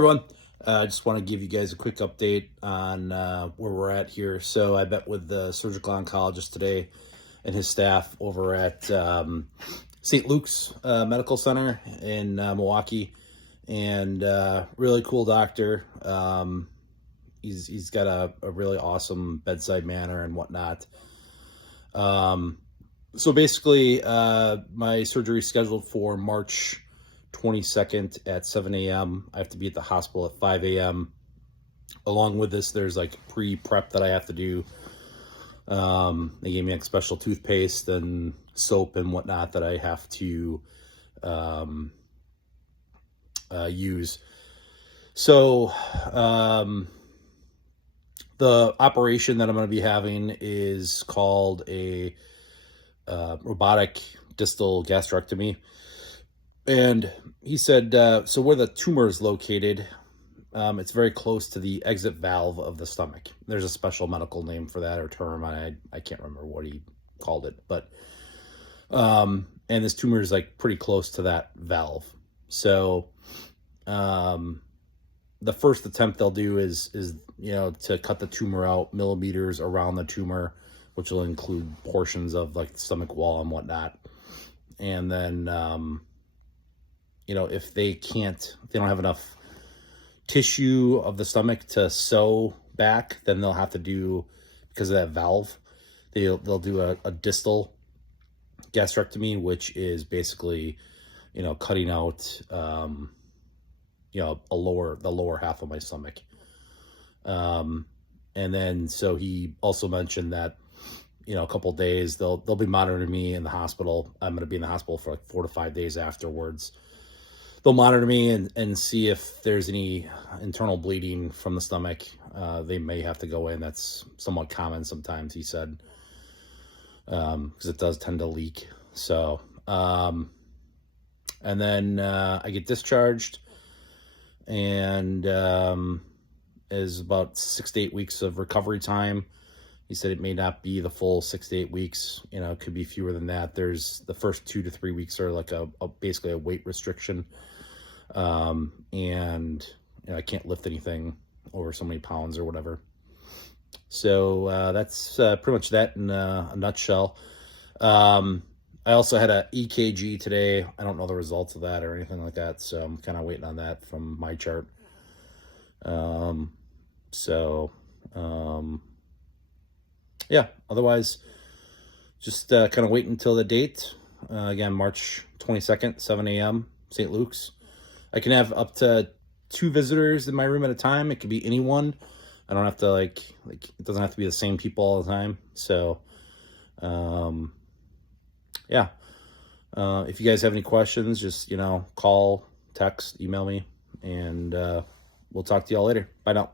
Everyone. I just want to give you guys a quick update on where we're at here. So I met with the surgical oncologist today and his staff over at St. Luke's Medical Center in Milwaukee, and really cool doctor. He's got a really awesome bedside manner and whatnot. So basically, my surgery is scheduled for March 22nd at 7 a.m. I have to be at the hospital at 5 a.m. Along with this, there's like pre-prep that I have to do. They gave me like special toothpaste and soap and whatnot that I have to use. So the operation that I'm going to be having is called a robotic distal gastrectomy. And he said, so where the tumor is located, it's very close to the exit valve of the stomach. There's a special medical name for that or term. I can't remember what he called it, but, and this tumor is like pretty close to that valve. So, the first attempt they'll do is, to cut the tumor out millimeters around the tumor, which will include portions of like the stomach wall and whatnot. And then, if they don't have enough tissue of the stomach to sew back, then they'll have to do, because of that valve, they'll do a distal gastrectomy, which is basically, cutting out, the lower half of my stomach. And then, so he also mentioned that, a couple of days, they'll be monitoring me in the hospital. I'm going to be in the hospital for like 4 to 5 days afterwards. They'll monitor me and see if there's any internal bleeding from the stomach. They may have to go in. That's somewhat common sometimes, he said, because it does tend to leak. So, and then I get discharged, and is about 6 to 8 weeks of recovery time. He said it may not be the full 6 to 8 weeks. It could be fewer than that. There's the first 2 to 3 weeks are like basically a weight restriction. And I can't lift anything over so many pounds or whatever. So that's pretty much that in a nutshell. I also had a EKG today. I don't know the results of that or anything like that, so I'm kind of waiting on that from my chart. Yeah, otherwise, just kind of wait until the date. Again, March 22nd, 7 a.m., St. Luke's. I can have up to 2 visitors in my room at a time. It could be anyone. I don't have to it doesn't have to be the same people all the time. So, yeah. If you guys have any questions, just, call, text, email me, and we'll talk to y'all later. Bye now.